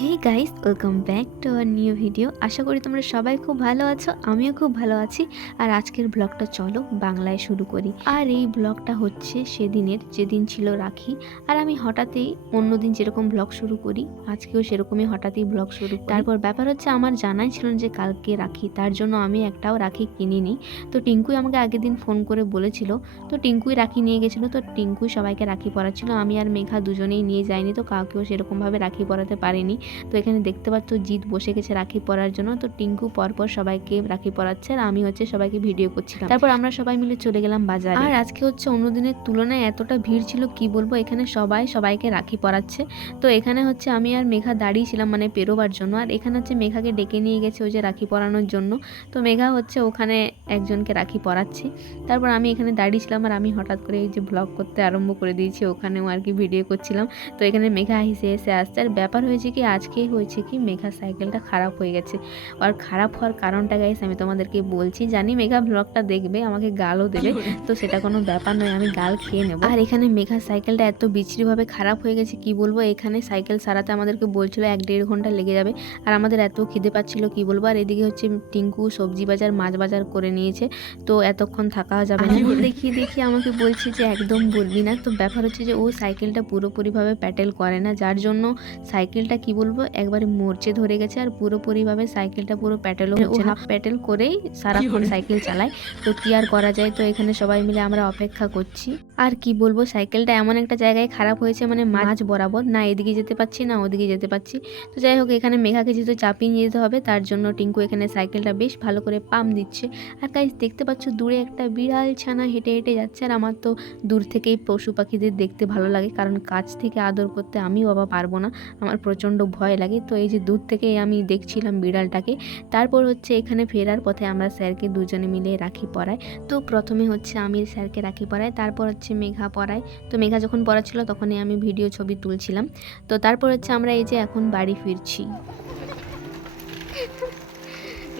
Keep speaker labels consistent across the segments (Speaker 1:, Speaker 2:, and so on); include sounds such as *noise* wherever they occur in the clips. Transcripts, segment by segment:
Speaker 1: Hey guys welcome back to our new video আশা করি তোমরা সবাই খুব ভালো আছো, আমিও খুব ভালো আছি। আর আজকের ব্লগটা চলো বাংলায় শুরু করি। আর এই ব্লগটা হচ্ছে সেদিনের, যেদিন ছিল রাখি। আর আমি হঠাৎই অন্যদিন যেরকম ব্লগ শুরু করি, আজকেও সেরকমই হঠাৎই ব্লগ শুরু। তারপর ব্যাপার হচ্ছে আমার জানাই ছিল যে কালকে রাখি, তার জন্য আমি একটাও রাখি কিনিনি। তো টিঙ্কুই আমাকে আগের দিন ফোন করে বলেছিল, তো টিঙ্কুই রাখি নিয়ে গেছিল, তো টিঙ্কুই সবাইকে রাখি পরাচ্ছিল। আমি আর মেঘা দুজনেই নিয়ে যাইনি, তো কাউকেও সেরকমভাবে রাখি পরাতে পারিনি। তো এখানে দেখতে পাচ্ছ জিৎ বসে গেছে রাখি পরার জন্য। তো টিঙ্কু পরপর সবাইকে রাখি পরাচ্ছে আর আমি হচ্ছে সবাইকে ভিডিও করছিলাম। তারপর আমরা সবাই মিলে চলে গেলাম বাজারে। আর আজকে হচ্ছে অন্য দিনের তুলনায় এতটা ভিড় ছিল কি বলব, এখানে সবাই সবাইকে রাখি পরাচ্ছে। তো এখানে হচ্ছে আমি আর মেঘা দাঁড়িয়েছিলাম মানে পেরোবার জন্য। আর এখানে হচ্ছে মেঘাকে ডেকে নিয়ে গেছে ওই যে রাখি পরানোর জন্য। তো মেঘা হচ্ছে ওখানে একজনকে রাখি পরাচ্ছে। তারপর আমি এখানে দাঁড়িয়েছিলাম আর আমি হঠাৎ করে এই যে ব্লগ করতে আরম্ভ করে দিয়েছি। ওখানেও আর কি ভিডিও করছিলাম। তো এখানে মেঘা হেসে হেসে আসছে। আর ব্যাপার হয়েছে কি আজকেই হয়েছে কি মেঘা সাইকেলটা খারাপ হয়ে গেছে। আর খারাপ হওয়ার কারণটা গাইস আমি তোমাদেরকে বলছি জানি মেঘা ব্লগটা দেখবে আমাকে গালও দেবে তো সেটা কোনো ব্যাপার নয় আমি গাল খেয়ে নেব। আর এখানে মেঘা সাইকেলটা এত বিচ্ছিরিভাবে খারাপ হয়ে গেছে কি বলব? এখানে সাইকেল সারাতে আমাদেরকে বলছিল এক দেড় ঘণ্টা লেগে যাবে আর আমাদের এত খিদে পাচ্ছিল কি বলব? আর এদিকে হচ্ছে টিঙ্কু সবজি বাজার মাছ বাজার করে নিয়েছে তো এতক্ষণ থাকা যাবে না। দেখি দেখি আমাকে বলছে যে একদম বলবি না তো ব্যাপার হচ্ছে যে ও সাইকেলটা পুরোপুরিভাবে প্যাটেল করে না যার জন্য সাইকেলটা কি বলব একবারে মরচে ধরে গেছে আর পুরোপুরিভাবে সাইকেলটা পুরো প্যাটেল হচ্ছে হাফ প্যাটেল করেই সারাক্ষণ সাইকেল চালায়। তো কি আর করা যায়? তো এখানে সবাই মিলে আমরা অপেক্ষা করছি। আর কি বলব সাইকেলটা এমন একটা জায়গায় খারাপ হয়েছে মানে মাঝ বরাবর। না, এদিকে যেতে পারছি, না, ওদিকে যেতে পারছি। তো যাই হোক, এখানে মেঘাকে যেহেতু চাপিয়ে নিয়ে যেতে হবে, তার জন্য টিঙ্কু এখানে সাইকেলটা বেশ ভালো করে পাম দিচ্ছে। আর গাইজ দেখতে পাচ্ছ, দূরে একটা বিড়াল ছানা হেঁটে হেঁটে যাচ্ছে, আর আমার তো দূর থেকেই পশু পাখিদের দেখতে ভালো লাগে, কারণ কাছ থেকে আদর করতে আমিও বাবা পারব না, আমার প্রচণ্ড ভয় লাগে। তো এই যে দূর থেকে আমি দেখছিলাম বিড়ালটাকে। তারপর হচ্ছে এখানে ফেরার পথে আমরা স্যারকে দুজনে মিলে রাখি পরাই তো প্রথমে হচ্ছে আমি স্যারকে রাখি পরাই তারপর হচ্ছে মেঘা পরাই তো মেঘা যখন পড়াচ্ছিল তখনই আমি ভিডিও ছবি তুলছিলাম। তো তারপর হচ্ছে আমরা এই যে এখন বাড়ি ফিরছি।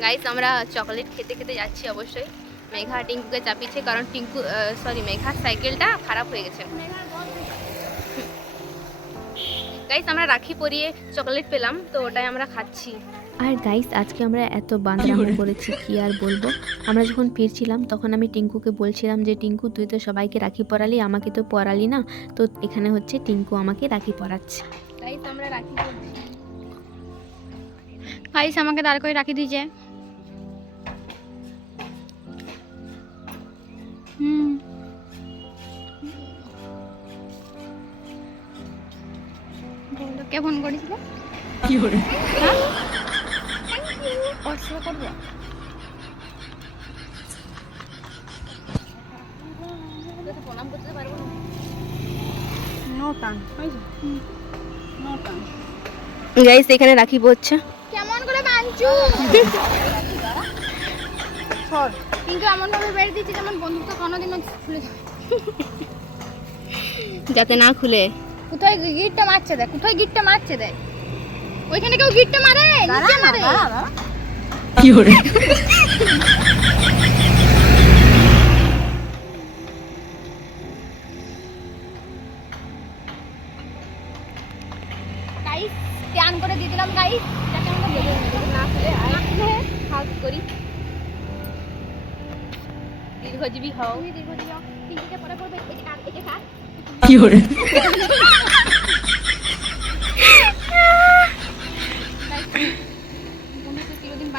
Speaker 1: গাইস আমরা চকলেট খেতে খেতে যাচ্ছি অবশ্যই। মেঘা টিঙ্কুকে চাপিয়েছে কারণ টিঙ্কু সরি মেঘার সাইকেলটা খারাপ হয়ে গেছে। গাইস আমরা রাখি পরিয়ে চকলেট পেলাম, তো ওটাই আমরা খাচ্ছি। আর গাইস আজকে আমরা এত বান্দরাম করেছি কি আর বলব? আমরা যখন ফিরছিলাম তখন আমি টিঙ্কুকে বলছিলাম যে টিঙ্কু তুই তো সবাইকে রাখি পরালি আমাকে তো পরালি না। তো এখানে হচ্ছে টিঙ্কু আমাকে রাখি পরাচ্ছে। গাইস আমরা রাখি
Speaker 2: গাইস আমাকে দাঁড় করে রাখি দিয়েছে। হুম। কে ফোন করেছিল। হ্যাঁ? হোয়াটসঅ্যাপে করব
Speaker 1: প্রণাম করতে পারব না
Speaker 2: নটা নটা
Speaker 1: গাইস এখানে রাখি পড়ছে
Speaker 2: কেমন করে বাঞ্চু? কিন্তু এমন ভাবে বেড়ে দিচ্ছে যেমন বন্ধুত্ব কোনোদিনও খুলে।
Speaker 1: যাতে না খুলে।
Speaker 2: কোথায় গিটটা মারছে দেখ কোথায় গিটটা মারছে দেখ। ওইখানে কেউ গিটটা মারে নিচে মারে। গাইস স্ক্যান করে দিয়ে দিলাম গাইস এটাকে আমরা না খুলে আর
Speaker 1: হাত করি। দীর্ঘজীবী হও।
Speaker 2: তুমি দীর্ঘজীবী হও। তিনটে পরে পড়বে। একে কাট একে কাট বন্ধুকে চিরদিন বাকি রাখো তার জন্য করে দিলাম, করে দিলাম। আচ্ছা বন্ধু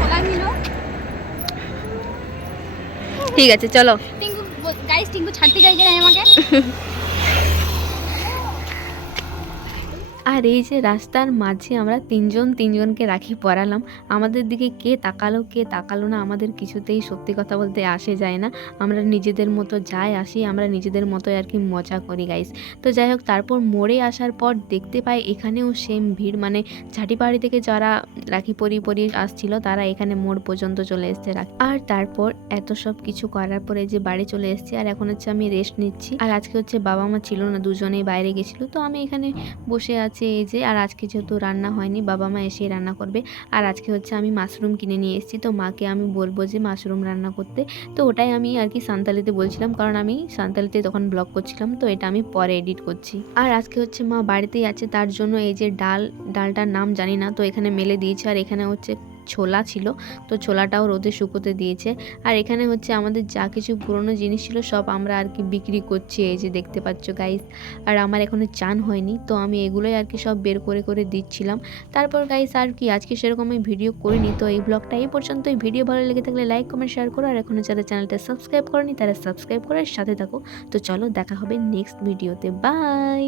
Speaker 2: কোলায় নিল।
Speaker 1: ঠিক আছে চলো।
Speaker 2: টিঙ্কু গাইস টিঙ্কু ছাড়তে গাইছে না আমাকে। *laughs*
Speaker 1: আর এই যে রাস্তার মাঝে আমরা তিনজন তিনজনকে রাখি পরালাম আমাদের দিকে কে তাকালো কে তাকালো না, আমাদের কিছুতেই সত্যি কথা বলতে আসে যায় না। আমরা নিজেদের মতো যাই আসি, আমরা নিজেদের মতো আর কি মজা করি গাইস তো যাই হোক, তারপর মোড়ে আসার পর দেখতে পাই এখানেও সেম ভিড় মানে ঝাঁটিপাহাড়ি থেকে যারা রাখি পরি পরি আসছিল, তারা এখানে মোড় পর্যন্ত চলে এসছে রাখি। আর তারপর এত সব কিছু করার পরে যে বাড়ি চলে এসেছি, আর এখন হচ্ছে আমি রেস্ট নিচ্ছি। আর আজকে হচ্ছে বাবা মা ছিল না, দুজনেই বাইরে গেছিল, তো আমি এখানে বসে আছি। হচ্ছে এই যে, আর আজকে যেহেতু রান্না হয়নি, বাবা মা এসে রান্না করবে। আর আজকে হচ্ছে আমি মাশরুম কিনে নিয়ে এসেছি, তো মাকে আমি বলব যে মাশরুম রান্না করতে। তো ওটাই আমি আর কি সান্তালিতে বলছিলাম, কারণ আমি সান্তালিতে তখন ব্লগ করছিলাম, তো এটা আমি পরে এডিট করছি। আর আজকে হচ্ছে মা বাড়িতেই আছে, তার জন্য এই যে ডাল, ডালটার নাম জানি না, তো এখানে মেলে দিয়েছে। আর এখানে হচ্ছে ছোলা ছিল, তো ছোলাটাও রোদে শুকোতে দিয়েছে। আর এখানে হচ্ছে আমাদের যা কিছু পুরনো জিনিস ছিল, সব আমরা আর কি বিক্রি করছি, এই যে দেখতে পাচ্ছ গাইস আর আমার এখনও চান হয়নি, তো আমি এগুলোই আর কি সব বের করে করে দিচ্ছিলাম। তারপর গাইস আর কি আজকে সেরকম আমি ভিডিও করিনি, তো এই ব্লগটা এই পর্যন্তই। ভিডিও ভালো লেগে থাকলে লাইক কমেন্ট শেয়ার করো। আর এখনও যারা চ্যানেলটা সাবস্ক্রাইব করেনি, তারা সাবস্ক্রাইব করার সাথে থাকো। তো চলো দেখা হবে নেক্সট ভিডিওতে বাই